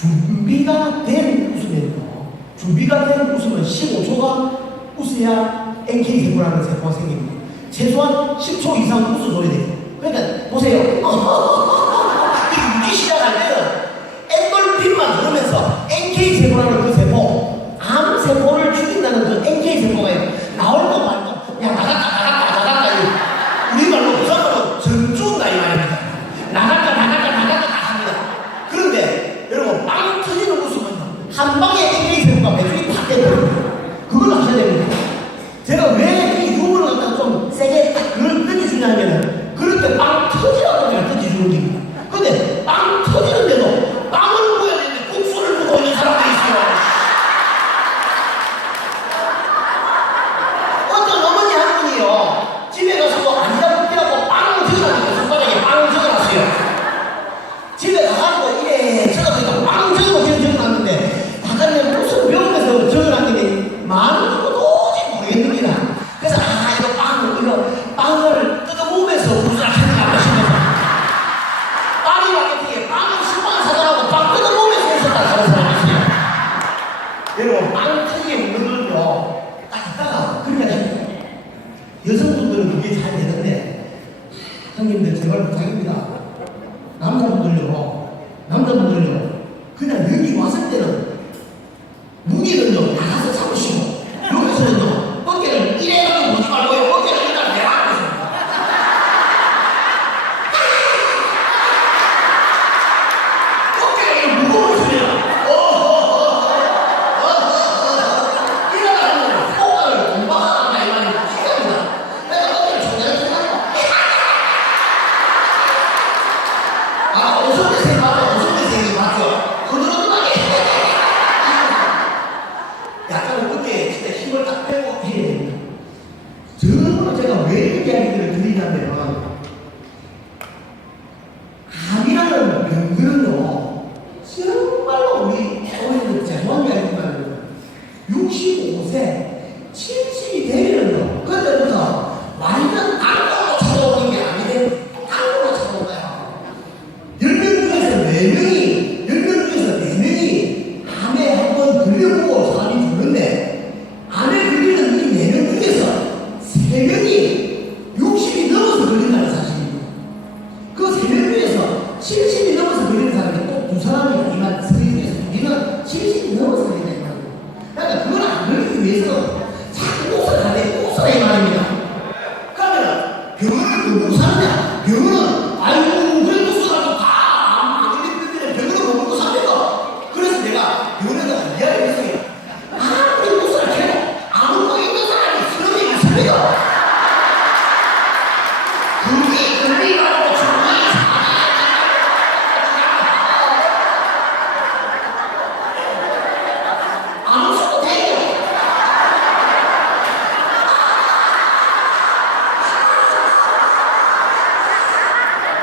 준비가 된 웃음이에요. 준비가 된 웃음은 15초가 웃어야 NK 세포라는 세포가 생깁니다. 최소한 10초 이상 웃어줘야 돼요. 그러니까 보세요. 유지 시작할 때는 엔돌핀만 흐르면서 NK 세포라는 그 세포, 암 세포를 죽인다는 그 NK 세포가 나올 것 말고 야 나갔다 나갔다 나갔다 이 우리 말로 부산말로 전주다 이 말입니다. 나갔다 나갔다 나갔다 다 합니다. 그런데 여러분 빵 터지는 웃음은 한 방에 NK 세포가 배출이 팍 돼버립니다. 여러분 빵 터지게 먹는 걸요 딱 있다가 그러니까 여성분들은 그게 잘 되는데 형님들 제발 부탁입니다. 남자분들요. 남자분들요 그냥 여기 왔을 때는 무기는요 나가서 잡으시고 여기서는요 어깨를 이래가지고 보지 말고요 어깨를 일단 내려앉고 있습니다. 어깨가 이렇게 무거운 소리야. 일어나는 효과를 공부하다 이 말이 시간이다. 내가 어깨를 조절해서 아, 어설프게 맞아. 어설프게 생긴 맞죠? 흐드러하게 약간 어깨에 진짜 힘을 딱 빼고 해야 됩니다. 저는 제가 왜 이렇게 이야기를 드리냐면 암이라는 병들은요 정말로 우리 태어나는 재원이 아니지만 65세 네 명이, 네 열명 중에서 네 명이 암에 한번 걸려보고 사람이 죽는데, 암에 걸리는 이 네 명 중에서 세 명이 60이 넘어서 걸린다는 사실입니다. 그래서 70이 넘어서 걸리는 꼬서 그러니까 이 말입니다. 그러면 병원을 누구 사느냐? 병원은 没有。